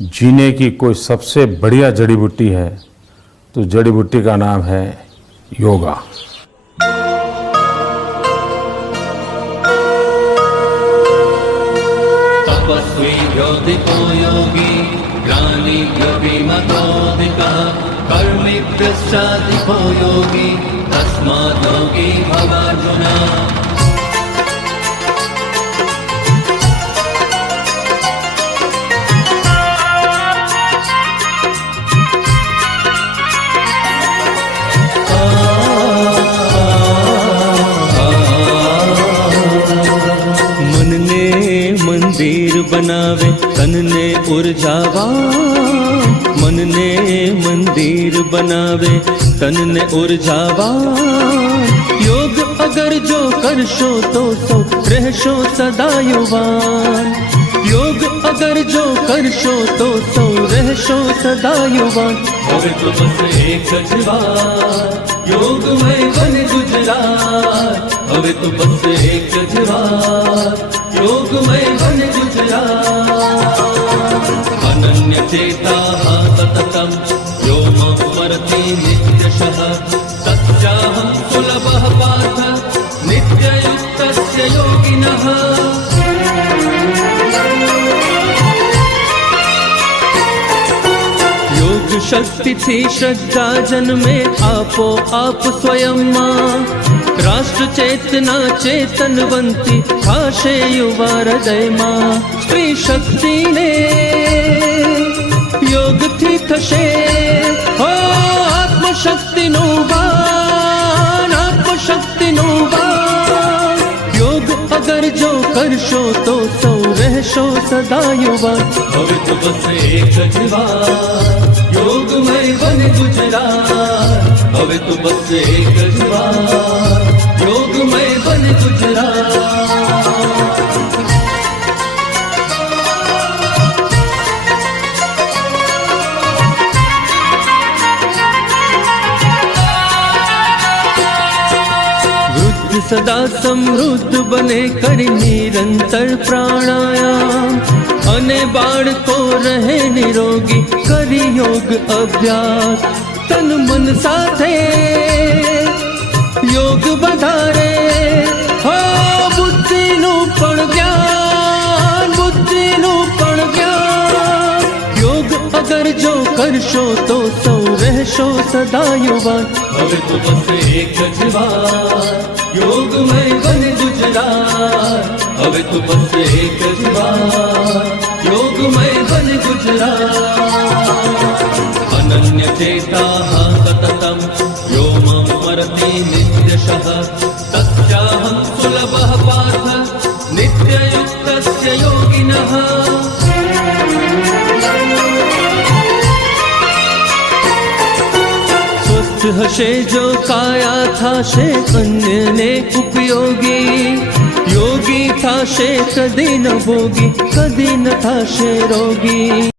जीने की कोई सबसे बढ़िया जड़ी बूटी है तो जड़ी बूटी का नाम है योगा। तपस्वी योगिको योगी ज्ञानिव्यभिमतोऽधिकः कर्मिभ्यश्चाधिको योगी तस्मात् योगी भवार्जुन। मन ने मंदिर बनावे तन ने ऊर्जावान, मन ने मंदिर बनावे तन ने ऊर्जावान। योग अगर जो करशो तो सो रहशो सदा युवान। योग अगर जो करशो तो सो रहशो सदा युवान। હવે તો બસ એક જ વાત યોગમય બન ગુજરાત। હવે તો બસ એક જ વાત યોગમય બન ગુજરાત। અનન્ય ચેતાઃ સતતં यो मां स्मरति नित्यशः तच्चाहं सुलभः पार्थ नित्ययुक्तस्य योगिनः। योग शक्ति थी श्रद्धा जन्मे आपो आप स्वयं मां। राष्ट्र चेतना चेतनवंती भाषे युवा हृदय मां। स्त्री शक्ति ने योग थी थशे हो आत्मशक्ति नो बान, आत्मशक्ति नो बान। योग अगर जो करशो तो सौ रहशो सदा युवान। હવે તો બસ એક જ વાત યોગમય બન ગુજરાત। હવે તો બસ એક જ વાત યોગમય બન ગુજરાત। सदा समृद्ध बने करी निरंतर प्राणायाम। अने बाळको रहे निरोगी करी योग अभ्यास। तन मन साथे योग बधारे हो बुद्धिनु पण ज्ञान, बुद्धिनु पण ज्ञान। योग अगर जो करशो तो सौ रहशो सदा युवान। હવે તો બસ એક જ વાત યોગમય બન ગુજરાત। હવે તો બસ એક જ વાત યોગમય બન ગુજરાત। અનન્ય ચેતાઃ સતતં यो मां स्मरति नित्यशः तच्चाहं सुलभः पार्थ नित्ययुक्तस्य योगिनः। हशे जो काया थाशे अन्य ने उपयोगी। योगी थाशे कदी न भोगी कदी न थाशे रोगी।